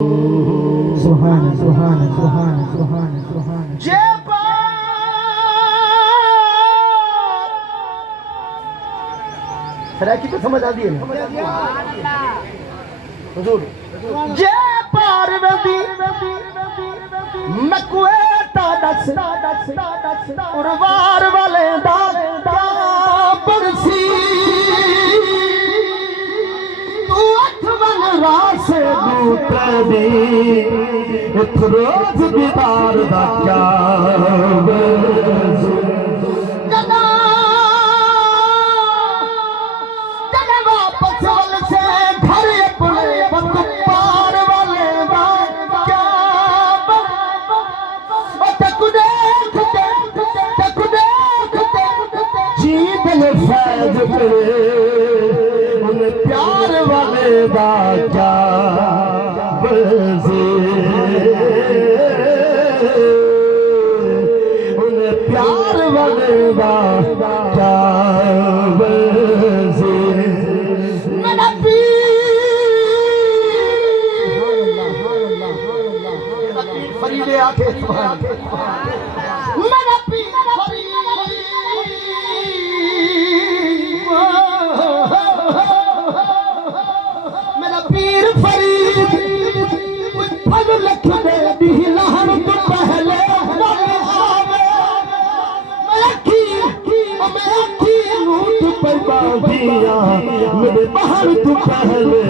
सुहान सुहान सुहान सुहान सुहान जे सराकी तो समझ आती है हुजूर जे पार्वती मकुएता दस उर्वार वाले दा बरसी तू अठवन रास दूत दी उठ रोज दीदार दा क्या प्यार वाले दा क्या बरसे उन्हें प्यार वाले दा क्या बरसे मेरा पीर फरीदे आके मेरा पीर पीर फरीद फल लख दे दी लहर तो पहले मेरा की नूट पर बादिया मेरे बाहर तो पहले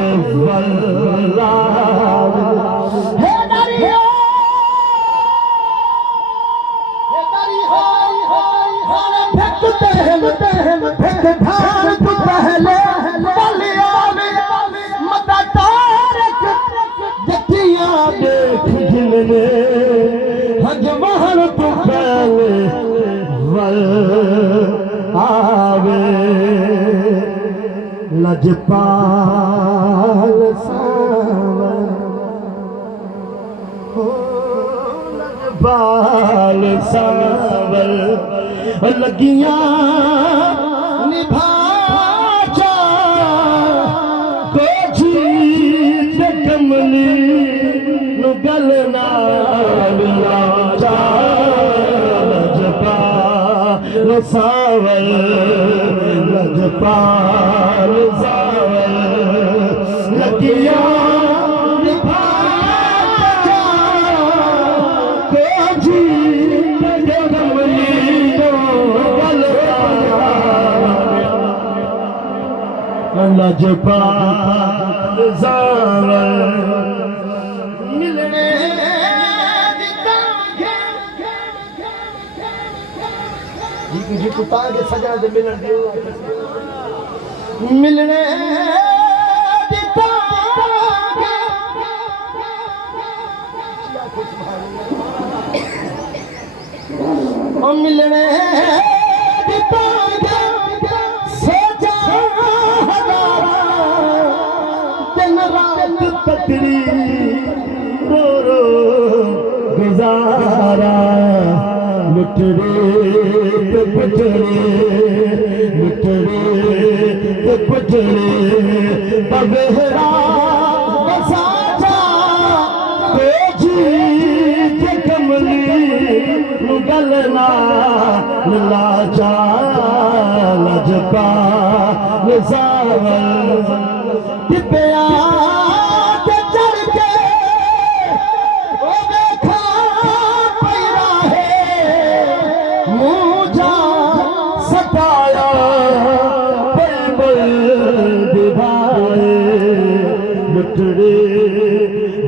वल्ला हे दरिया फेंक धार तो पहले देख जिलने हज महल तो पहले वल आवे लजपाल सावर लजपाल सावर लगियां निभा गलना लजपाल सावर लजपाल सावर लगिया लजपाल सावर जी कुत्ता के सजना दे मिलने मिलने दिन रात तकरी रो रो गुजारा मिठड़े ते पचड़े बबेरा साजा तेजी ते कमली गलना लाजा लजपाल सावर दिपया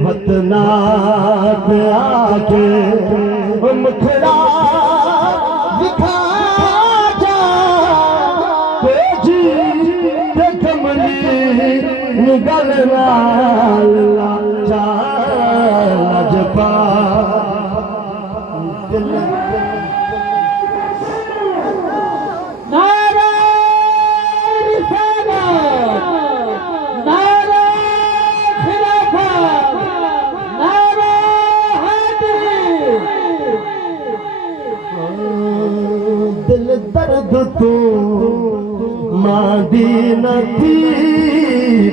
वतना आके मुखड़ा दिखा जा तेजी ते कमली गलना लाजा लजपाल दिल दर्द तो मादी न थी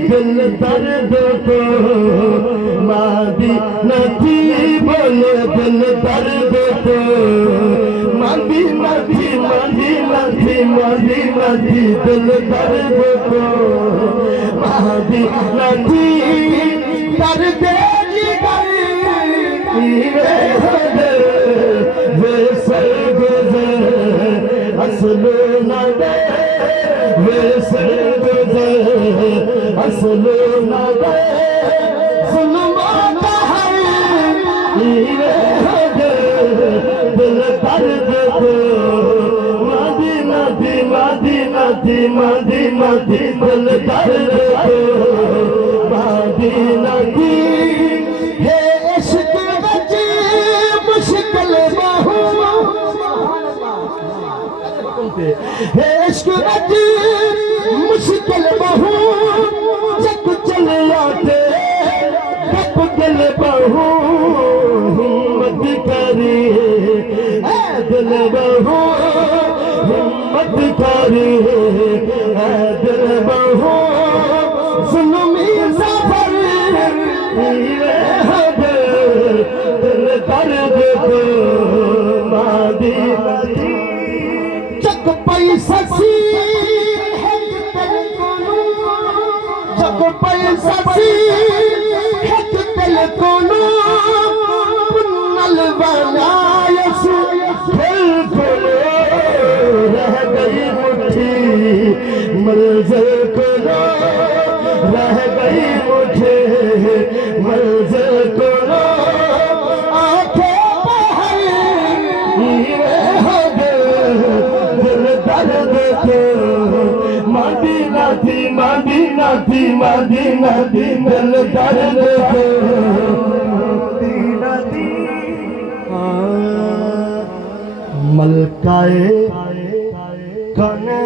दिल दर्द तो मदीना थी बोले दिल दर्द तो मदीना थी मदीना थी मदीना थी दिल दर्द तो मदीना थी दर्द जिगर वे सरगुज़र असलो न दे वे सरगुज़र असलो न दे जुल्मात है दिल दर्द को मदीना थी मदीना थी मदीना थी दिल दर्द को मदीना थी हे इश्क बचे मुश्किल बहु हे इश्क बचे मुश्किल बहु जग चले आते कब दिल बहु हिम्मत करी ऐ दिल बहु हिम्मत करी ऐ दिल बहु जुल्मी सफर दिल दर्द को मदीना थी जग पैसा सी जग पैसा सी एक दिल कोलो नलवाना यसु दिल कोलो रह गई मुट्ठी मंजिल कोलो रह गई मुझे मंजिल कोलो आंखें बहर दिल दर्द को मदीना थी मदीना थी मदीना थी दिल दर्द को मदीना थी मलकाए कने